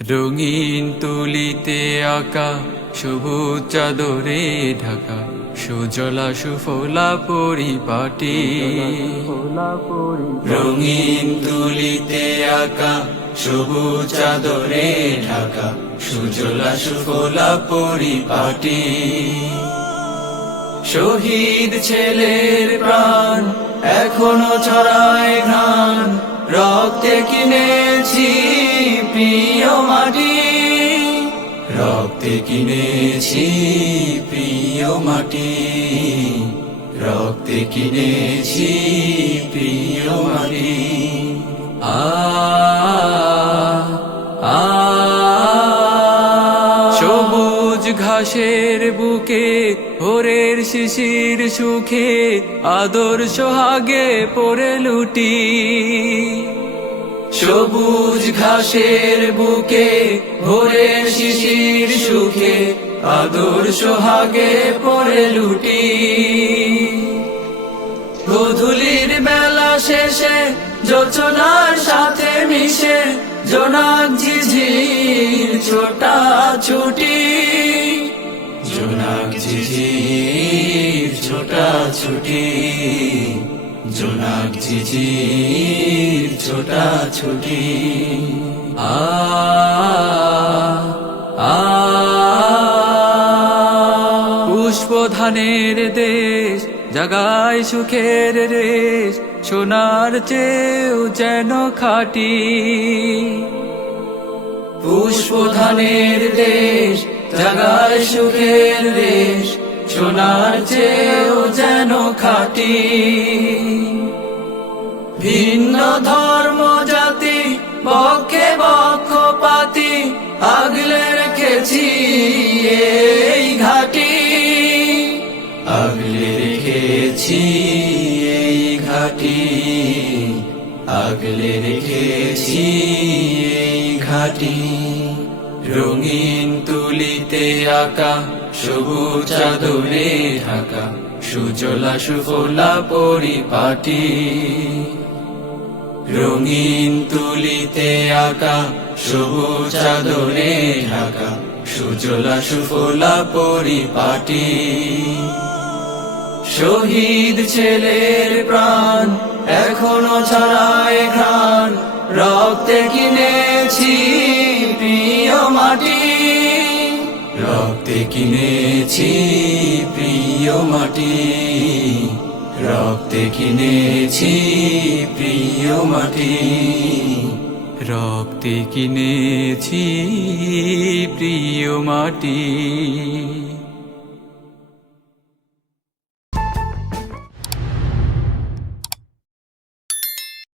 রঙিন তুলিতে আঁকা, সবুজ চাদরে ঢাকা, সুজলা সুফলা পরিপাটি। রঙিন তুলিতে আঁকা, সবুজ চাদরে ঢাকা, সুজলা সুফলা পরিপাটি। শহীদ ছেলের প্রাণ এখনও ছড়ায় ঘ্রাণ, রক্তে প্রিয় মাটি। রক্তে কিনেছি প্রিয় মাটি। রক্তে কিনেছি প্রিয় মাটি। আ সবুজ ঘাসের বুকে ভোরের শিশির সুখে আদর সোহাগে পড়ে লুটি। সবুজ ঘাসের বুকে ভোরের শিশির সুখে, আদর সোহাগে পরে লুটি। গধুলির বেলা শেষে যোচনার সাথে মিশে, জোনাক ঝিঝির ছোটা ছুটি। জোনাক ঝিঝির ছোটা ছুটি। জোনাক ঝিঝির ছোটা ছুটি। আ আ পুষ্প ধানের দেশ, জাগায় সুখের রেশ, সোনার চেয়েও যেন খাটি। পুষ্প ধানের দেশ, জাগায় সুখের রেশ, সোনার চেয়েও যেন খাটি। ধর্ম জাতি পক্ষে পক্ষপাতি আগলে রেখেছি এই ঘাটি। আগলে রেখেছি এই ঘাটি। আগলে রেখেছি এই ঘাটি। রঙিন তুলিতে আঁকা, সবুজ চাদরে ঢাকা, সুজলা সুফলা পরিপাটি। রঙিন তুলিতে আঁকা, সবুজ চাদরে ঢাকা, সুজলা সুফলা পরিপাটি। শহীদ ছেলের প্রাণ এখনও ছড়ায় ঘ্রাণ, রক্তে কিনেছি প্রিয় মাটি। রক্তে কিনেছি প্রিয় মাটি। রক্তে কিনেছি প্রিয় মাটি। রক্তে কিনেছি প্রিয় মাটি।